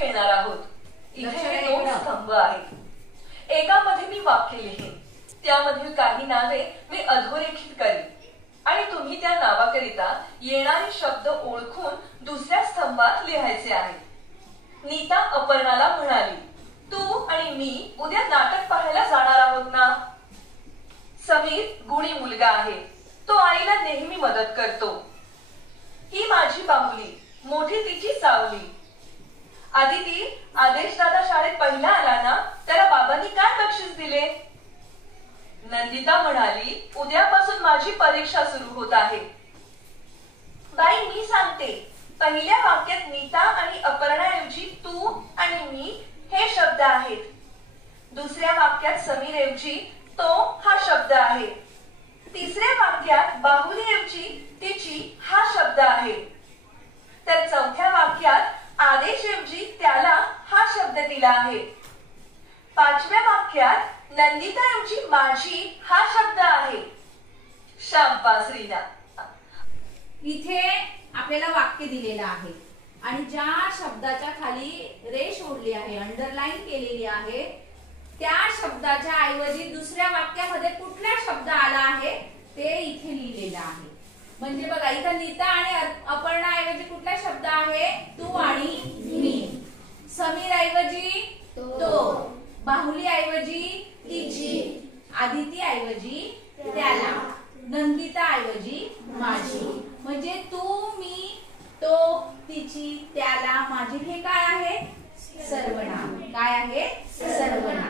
खेळणार आहोत. इथे 2 स्तंभ आहेत. एकामध्ये मी वाक्य लिहीन, त्यामधील काही नावे मी अधोरेखित करीन आणि तुम्ही त्या नावाकरिता येणारे शब्द ओळखून दुसऱ्या स्तंभात लिहायचे आहे. नीता अपर्णाला म्हणाली, तू आणि मी उद्या नाटक पाहायला जाणार आहोत ना? समीर गुणी मुलगा आहे, तो आईला नेहमी मदत करतो. ही माझी बाहुली, मोठी तिची सावली. आदिती, आदेश दादा शाळेत पहिला आला ना, त्याला बाबांनी काय बक्षीस दिले? नंदिता म्हणाली, उद्यापासून माझी परीक्षा सुरू होत आहे. बाई, मी सांगते. पहिल्या वाक्यात नीता आणि अपर्णाऐवजी तू आणि मी हे शब्द आहेत. दुसऱ्या वाक्यात समीरऐवजी तो हा शब्द आहे. तिसऱ्या वाक्यात बाहुलीऐवजी तिची हा शब्द आहे. तर चौथ्या वाक्यात आदेशऐवजी त्याला हा शब्द दिला आहे. पाचव्या वाक्यात नंदिताऐवजी माझी हा शब्द आहे. शाबास रीना. इथे आपल्याला वाक्य दिलेलं आहे आणि ज्या शब्दाच्या खाली रेष ओढली आहे, अंडरलाईन केलेली आहे, त्या शब्दाच्या ऐवजी दुसऱ्या वाक्यामध्ये कुठला शब्द आला आहे ते इथे लिहिलेलं आहे. म्हणजे बघा, इथं नीता आणि अपर्णा ऐवजी कुठला शब्द आहे? तू आणि मी. समीर ऐवजी तो, बाहुली ऐवजी तिची, आदिती ऐवजी त्याला, नंदिता ऐवजी माझी. म्हणजे तू, मी, तो, तिची, त्याला, माझी हे काय आहे? सर्वनाम. काय आहे? सर्वनाम.